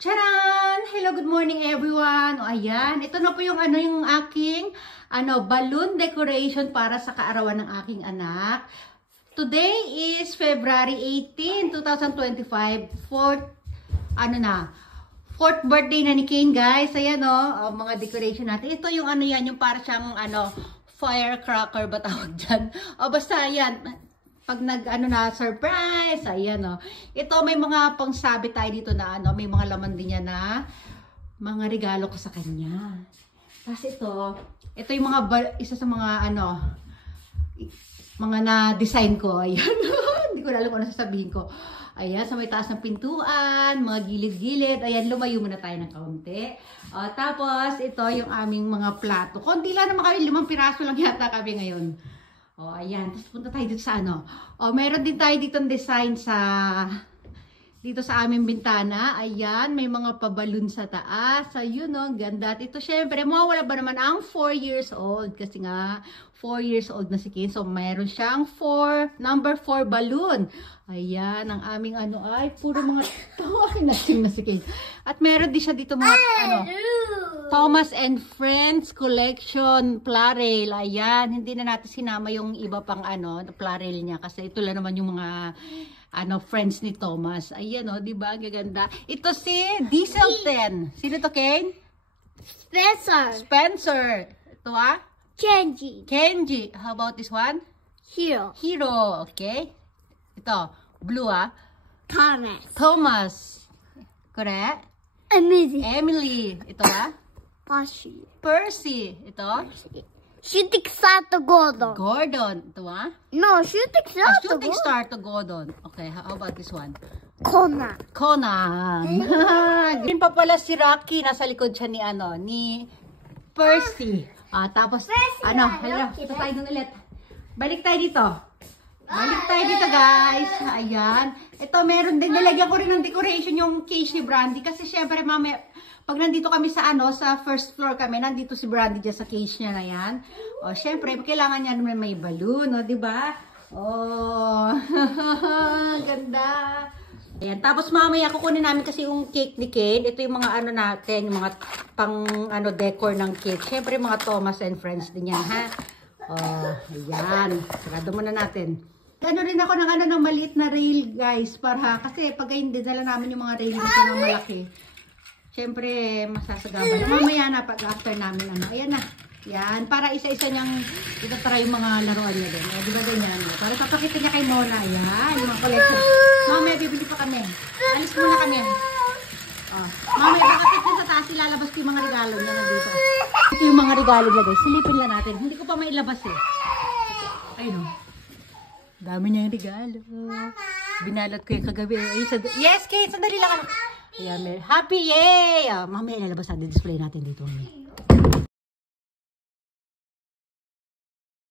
Charan! Hello, good morning everyone. O ayan, ito na po yung yung aking balloon decoration para sa kaarawan ng aking anak. Today is February 18, 2025. Fourth birthday na ni Kane, guys. Ayan mga decoration natin. Ito yung yung para siyang firecracker ba tawag dyan? O basta yan. Pag surprise, ayan Ito may mga pangsabi tayo dito na may mga laman din niya na mga regalo ko sa kanya. Kasi ito yung isa sa mga mga na-design ko. Ayan. Hindi ko na alam kung ano sasabihin ko. Ayan, sa may taas ng pintuan, mga gilid-gilid. Ayan, lumayo muna tayo ng kaunti. Tapos, ito yung aming mga plato. Konti lang naman kami, 5 piraso lang yata kami ngayon. Ayan. Tapos punta tayo dito sa meron din tayo dito design dito sa aming bintana. Ayan. May mga pabalon sa taas. Ayun ganda. At ito syempre, mawawala ba naman ang 4 years old. Kasi nga, 4 years old na si Ken. So, mayroon siyang number 4 balloon. Ayan. Ang aming ay puro mga nasing na si Ken. At meron din siya dito mga Thomas and Friends Collection Plarel. Ayan, hindi na natin sinama yung iba pang Plarel niya kasi ito lang naman yung mga friends ni Thomas. Ayan di ba? Gaganda. Ito si Diesel 10. Sino to, Kane? Spencer. Ito Kenji. How about this one? Hero. Okay. Ito, blue Thomas. Correct? Emily. Ito Percy. Ito? Shooting Star to Gordon. Ito No, Shooting Star to Shooting Star to Gordon. Okay, how about this one? Conan. Green pa pala si Rocky. Nasa likod siya ni Percy. Tapos, hala, ito tayo dun ulit. Balik tayo dito, guys. Ayan. Ito, meron din. Nilagyan ko rin ng decoration yung cage ni Brandy. Kasi syempre, mamaya, pag nandito kami sa sa first floor kami, nandito si Brandy dyan sa cage niya na yan. Syempre, kailangan niya naman may balloon, di ba? Ganda. Ayan. Tapos mamaya, kukunin namin kasi yung cake ni Kane. Ito yung mga natin, yung mga pang decor ng cake. Syempre, mga Thomas and Friends din yan, ha? Ayan. Sarado muna natin. Rin ako ng maliit na rail, guys, kasi pag hindi dala namin yung mga rail dito ng malaki. Siyempre, masasagaban. Mamaya na, pag after namin, ayan na. Yan, para isa-isa niyang itatry yung mga laruan niya din. Di ba din yan? Para papakita niya kay Mona. Ayan, yung mga collection. Mamaya, bibili pa kami. Alis muna kami. Mamaya, bakit sa taas, ilalabas ko yung mga regalo niya na dito. Ito yung mga regalo niya, guys. Silipin lang natin. Hindi ko pa mailabas Ayun dami niya yung regalo. Binalot ko yung kagabi. Yes, Kate, sandali lang. Ayan, happy, yay! Mamaya ilalabas natin, display natin dito.